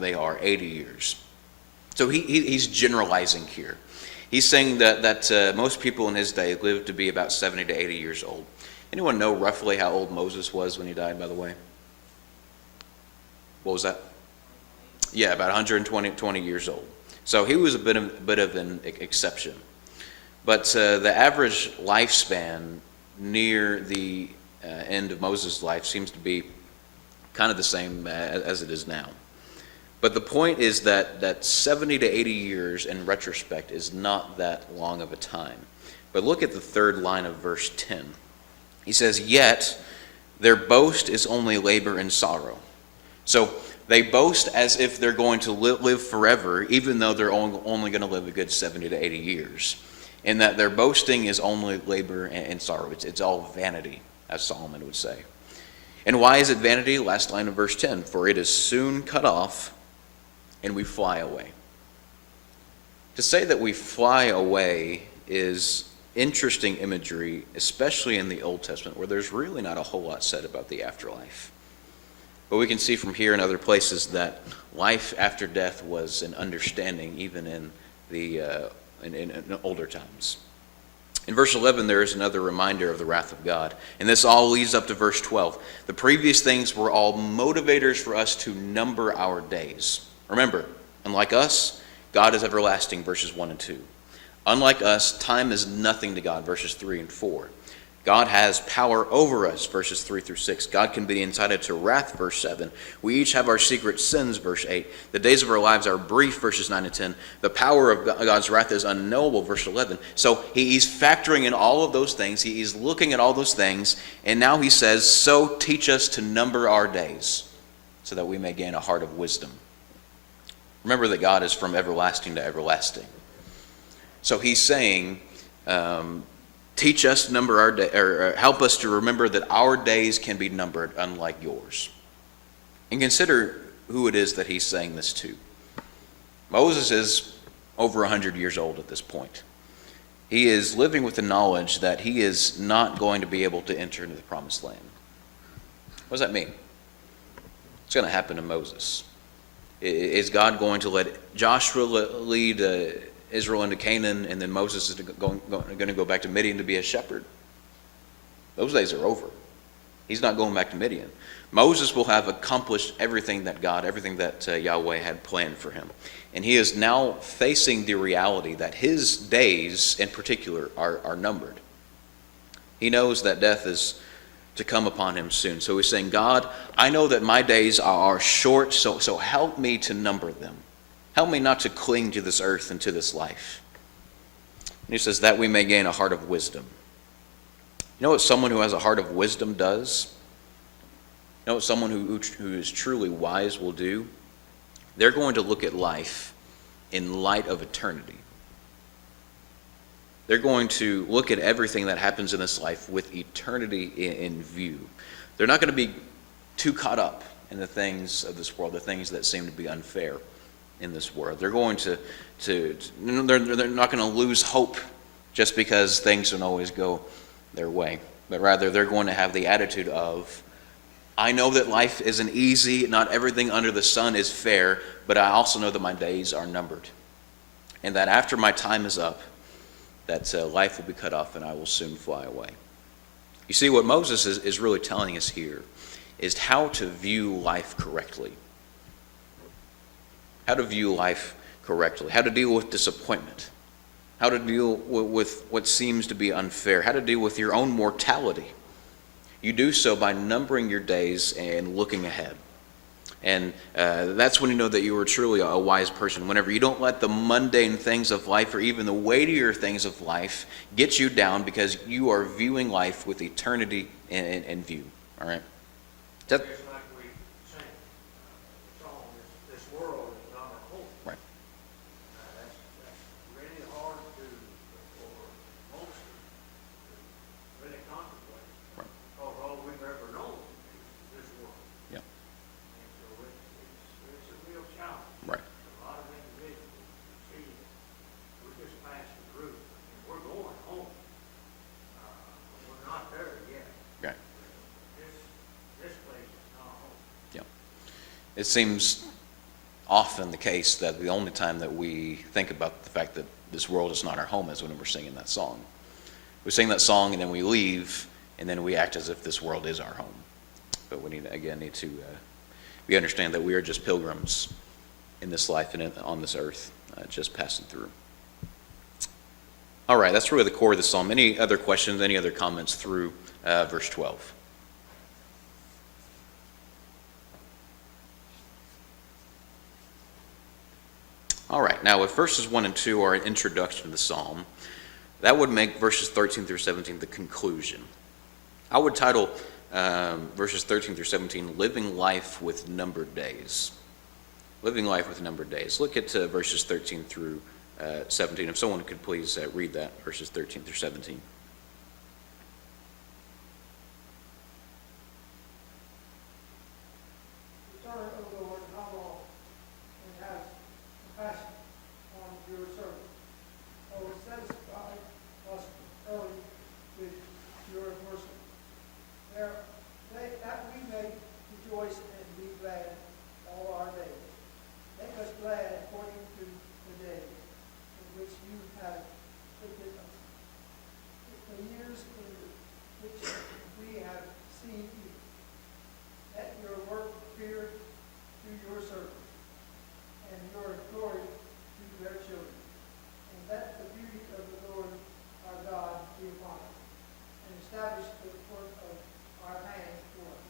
they are 80 years. So he's generalizing here. He's saying that most people in his day lived to be about 70 to 80 years old. Anyone know roughly how old Moses was when he died, by the way? What was that? Yeah, about 120 years old. So he was a bit of an exception. But the average lifespan near the end of Moses' life seems to be kind of the same as it is now. But the point is that 70 to 80 years in retrospect is not that long of a time. But look at the third line of verse 10. He says, "Yet their boast is only labor and sorrow." So they boast as if they're going to live forever, even though they're only going to live a good 70 to 80 years. And that their boasting is only labor and sorrow. It's all vanity, as Solomon would say. And why is it vanity? Last line of verse 10. "For it is soon cut off, and we fly away." To say that we fly away is interesting imagery, especially in the Old Testament, where there's really not a whole lot said about the afterlife. But we can see from here and other places that life after death was an understanding even in the in older times. In verse 11, there is another reminder of the wrath of God. And this all leads up to verse 12. The previous things were all motivators for us to number our days. Remember, unlike us, God is everlasting, verses 1 and 2. Unlike us, time is nothing to God, verses 3 and 4. God has power over us, verses 3 through 6. God can be incited to wrath, verse 7. We each have our secret sins, verse 8. The days of our lives are brief, verses 9 and 10. The power of God's wrath is unknowable, verse 11. So he's factoring in all of those things. He's looking at all those things. And now he says, "So teach us to number our days, so that we may gain a heart of wisdom." Remember that God is from everlasting to everlasting. So he's saying, teach us to number our day, or help us to remember that our days can be numbered, unlike yours. And consider who it is that he's saying this to. Moses is over 100 years old at this point. He is living with the knowledge that he is not going to be able to enter into the promised land. What does that mean? What's going to happen to Moses? Is God going to let Joshua lead Israel into Canaan, and then Moses is going to go back to Midian to be a shepherd? Those days are over. He's not going back to Midian. Moses will have accomplished everything that Yahweh had planned for him. And he is now facing the reality that his days in particular are numbered. He knows that death is to come upon him soon. So he's saying, "God, I know that my days are short, so help me to number them. Help me not to cling to this earth and to this life." And he says, "That we may gain a heart of wisdom." You know what someone who has a heart of wisdom does? You know what someone who is truly wise will do? They're going to look at life in light of eternity. They're going to look at everything that happens in this life with eternity in view. They're not going to be too caught up in the things of this world, the things that seem to be unfair in this world. They're going they're not going to lose hope just because things don't always go their way. But rather, they're going to have the attitude of, "I know that life isn't easy, not everything under the sun is fair, but I also know that my days are numbered. And that after my time is up, that life will be cut off and I will soon fly away." You see, what Moses is really telling us here is how to view life correctly. How to view life correctly. How to deal with disappointment. How to deal with what seems to be unfair. How to deal with your own mortality. You do so by numbering your days and looking ahead. And that's when you know that you are truly a wise person. Whenever you don't let the mundane things of life or even the weightier things of life get you down, because you are viewing life with eternity in view. All right? It's like we sang the song, this world is not our home. Right. That's really hard for most to really contemplate. Right. Because all we've ever known is this world. Yeah. And so it's a real challenge. Right. A lot of individuals see it. We're just passing through. And we're going home. We're not there yet. Right. This place is not home. It seems often the case that the only time that we think about the fact that this world is not our home is when we're singing that song. We sing that song and then we leave, and then we act as if this world is our home. But we need to we understand that we are just pilgrims in this life and on this earth, just passing through. All right, that's really the core of the psalm. Any other questions, any other comments through verse 12? All right, now if verses 1 and 2 are an introduction to the psalm, that would make verses 13 through 17 the conclusion. I would title verses 13 through 17, Living Life with Numbered Days. Living Life with Numbered Days. Look at verses 13 through 17. If someone could please read that, verses 13 through 17. Return, O Lord, how long, and have compassion on your servant. O satisfy us early with your mercy, that we may rejoice and be glad all our days. Make us glad according to the day in which you have visited us, the years in which we have seen you. Let your work appear to your servants, and your glory to their children. And let the beauty of the Lord our God be upon us, and establish the work of our hands for us.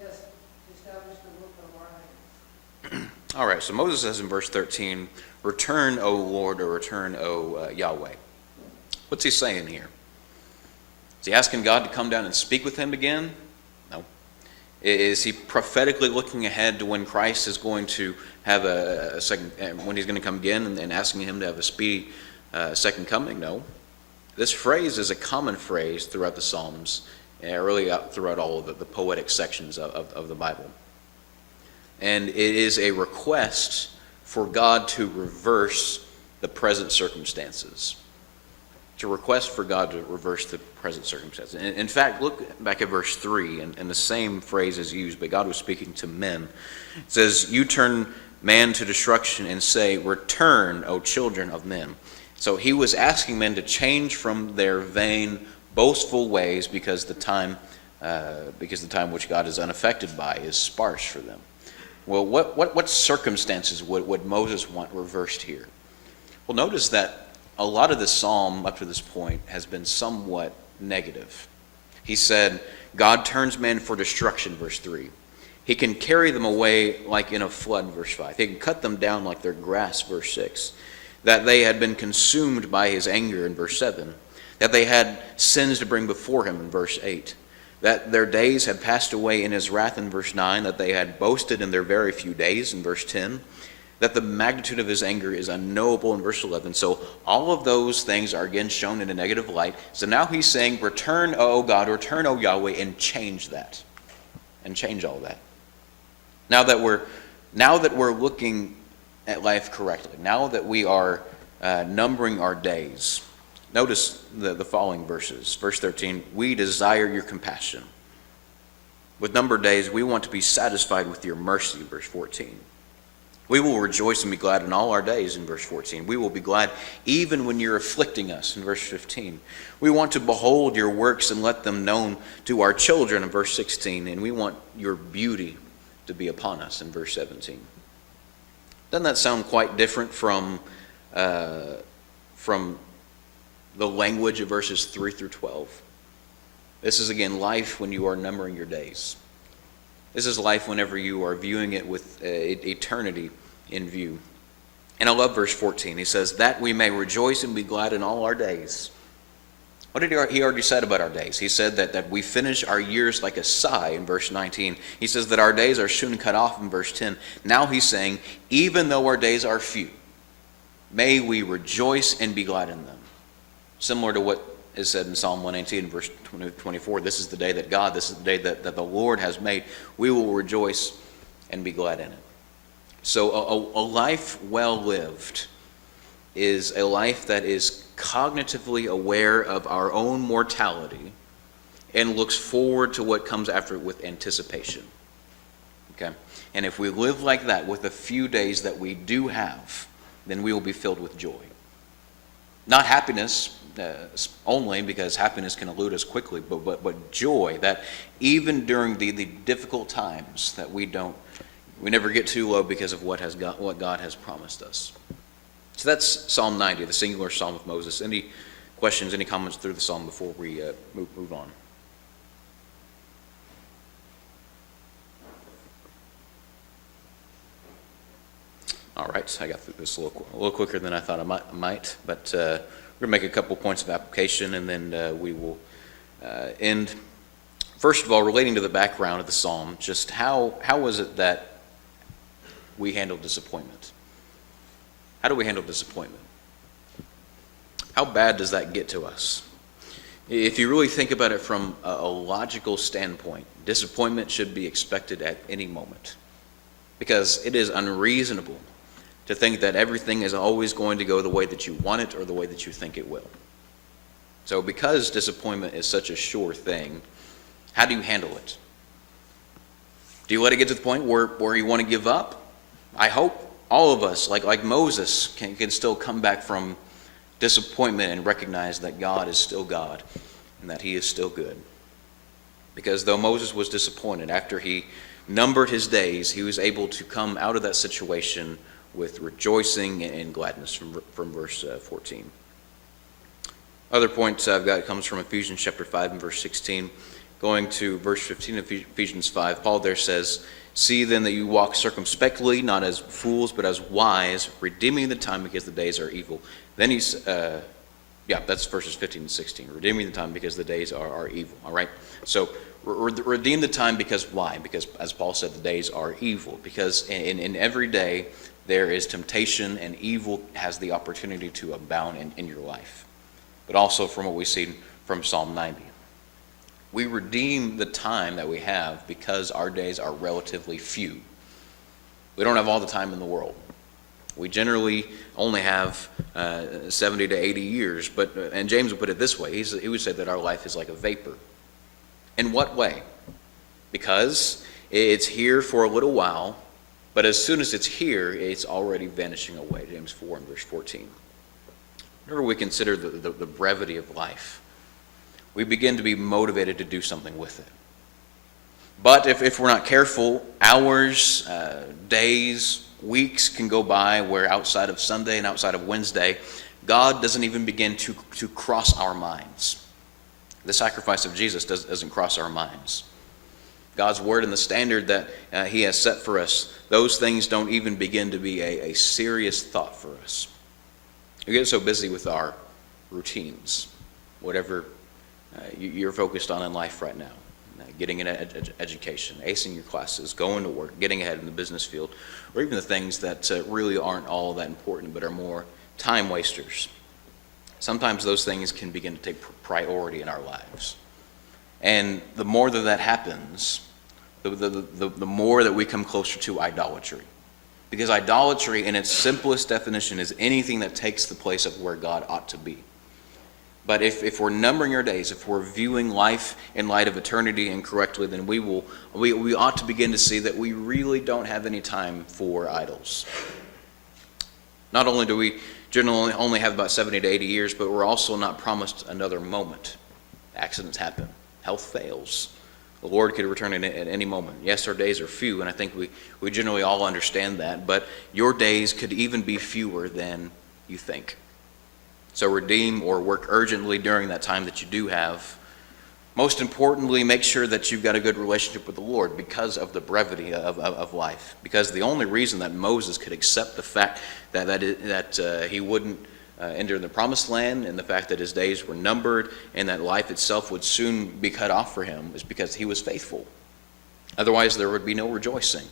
Yes, establish the work of our hands. All right, so Moses says in verse 13, return, O Lord, or return, O Yahweh. What's he saying here? Is he asking God to come down and speak with him again? No. Is he prophetically looking ahead to when Christ is going to have a second, when he's going to come again and asking him to have a speedy second coming? No. This phrase is a common phrase throughout the Psalms, really throughout all of the poetic sections of the Bible. And it is a request for God to reverse the present circumstances. To request for God to reverse the present circumstances. In fact, look back at verse 3, and the same phrase is used, but God was speaking to men. It says, you turn man to destruction and say, return, O children of men. So he was asking men to change from their vain, boastful ways because the time which God is unaffected by is sparse for them. Well, what circumstances would Moses want reversed here? Well, notice that a lot of this psalm up to this point has been somewhat negative. He said, God turns men for destruction, verse 3. He can carry them away like in a flood, verse 5. He can cut them down like their grass, verse 6. That they had been consumed by his anger, in verse 7. That they had sins to bring before him, in verse 8. That their days had passed away in his wrath, in verse 9, that they had boasted in their very few days, in verse 10, that the magnitude of his anger is unknowable, in verse 11. So all of those things are again shown in a negative light. So now he's saying, return, O God, return, O Yahweh, and change that. And change all that. Now that we're looking at life correctly, now that we are numbering our days, notice the following verses. Verse 13, we desire your compassion. With numbered days, we want to be satisfied with your mercy, verse 14. We will rejoice and be glad in all our days, in verse 14. We will be glad even when you're afflicting us, in verse 15. We want to behold your works and let them known to our children, in verse 16. And we want your beauty to be upon us, in verse 17. Doesn't that sound quite different from the language of verses 3 through 12? This is, again, life when you are numbering your days. This is life whenever you are viewing it with eternity in view. And I love verse 14. He says, that we may rejoice and be glad in all our days. What did he already said about our days? He said that we finish our years like a sigh, in verse 19. He says that our days are soon cut off, in verse 10. Now he's saying, even though our days are few, may we rejoice and be glad in them. Similar to what is said in Psalm 119, verse 24, this is the day that the Lord has made. We will rejoice and be glad in it. So a life well lived is a life that is cognitively aware of our own mortality and looks forward to what comes after it with anticipation. Okay? And if we live like that with the few days that we do have, then we will be filled with joy. Not happiness only, because happiness can elude us quickly, but joy, that even during the difficult times that we never get too low because of what God has promised us. So that's Psalm 90, the singular Psalm of Moses. Any questions, any comments through the Psalm before we move on? All right, I got through this a little quicker than I thought I might, but we're going to make a couple points of application, and then we will end. First of all, relating to the background of the psalm, just how was it that we handle disappointment? How do we handle disappointment? How bad does that get to us? If you really think about it from a logical standpoint, disappointment should be expected at any moment, because it is unreasonable to think that everything is always going to go the way that you want it or the way that you think it will. So because disappointment is such a sure thing, how do you handle it? Do you let it get to the point where you want to give up? I hope all of us, like Moses, can still come back from disappointment and recognize that God is still God and that he is still good. Because though Moses was disappointed, after he numbered his days, he was able to come out of that situation with rejoicing and gladness from verse 14. Other points I've got comes from Ephesians chapter 5 and verse 16. Going to verse 15 of Ephesians 5, Paul there says, "See then that you walk circumspectly, not as fools, but as wise, redeeming the time because the days are evil." Then he's, that's verses 15 and 16. Redeeming the time because the days are evil. All right? So redeem the time because why? Because, as Paul said, the days are evil. Because in every day there is temptation, and evil has the opportunity to abound in your life. But also from what we see from Psalm 90. We redeem the time that we have because our days are relatively few. We don't have all the time in the world. We generally only have 70 to 80 years, and James would put it this way. He would say that our life is like a vapor. In what way? Because it's here for a little while, but as soon as it's here, it's already vanishing away. James 4 and verse 14. Whenever we consider the brevity of life, we begin to be motivated to do something with it. But if we're not careful, hours, days, weeks can go by where outside of Sunday and outside of Wednesday, God doesn't even begin to cross our minds. The sacrifice of Jesus doesn't cross our minds. God's word and the standard that he has set for us, those things don't even begin to be a serious thought for us. We get so busy with our routines, whatever you're focused on in life right now. Getting an education, acing your classes, going to work, getting ahead in the business field, or even the things that really aren't all that important but are more time wasters. Sometimes those things can begin to take priority in our lives. And the more that happens, the more that we come closer to idolatry. Because idolatry, in its simplest definition, is anything that takes the place of where God ought to be. But if we're numbering our days, if we're viewing life in light of eternity incorrectly, then we ought to begin to see that we really don't have any time for idols. Not only do we generally only have about 70 to 80 years, but we're also not promised another moment. Accidents happen. Health fails. The Lord could return at any moment. Yes, our days are few, and I think we generally all understand that, but your days could even be fewer than you think. So redeem or work urgently during that time that you do have. Most importantly, make sure that you've got a good relationship with the Lord because of the brevity of life. Because the only reason that Moses could accept the fact that he wouldn't enter the promised land, and the fact that his days were numbered and that life itself would soon be cut off for him, is because he was faithful. Otherwise, there would be no rejoicing.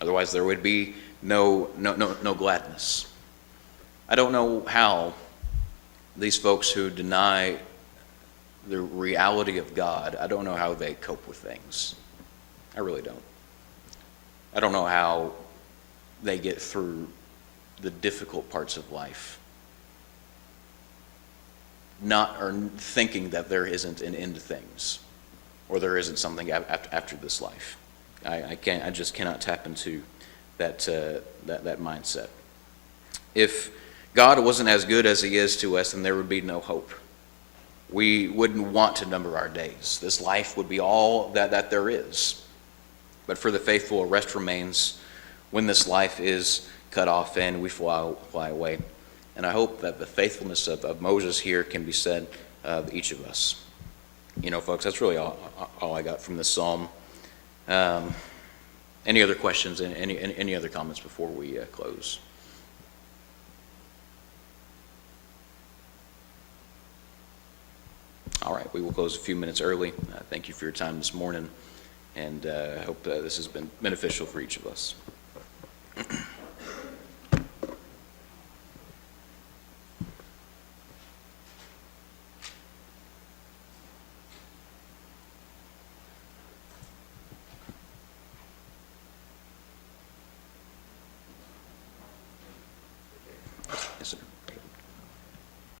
Otherwise, there would be no gladness. I don't know how these folks who deny the reality of God, I don't know how they cope with things. I really don't. I don't know how they get through the difficult parts of life, thinking that there isn't an end to things, or there isn't something after this life. I just cannot tap into that mindset. If God wasn't as good as he is to us, then there would be no hope. We wouldn't want to number our days. This life would be all that there is. But for the faithful, a rest remains when this life is cut off and we fly away. And I hope that the faithfulness of Moses here can be said of each of us. You know, folks, that's really all I got from this psalm. Any other questions, any other comments before we close? All right, we will close a few minutes early. Thank you for your time this morning, and I hope this has been beneficial for each of us. Yes, sir.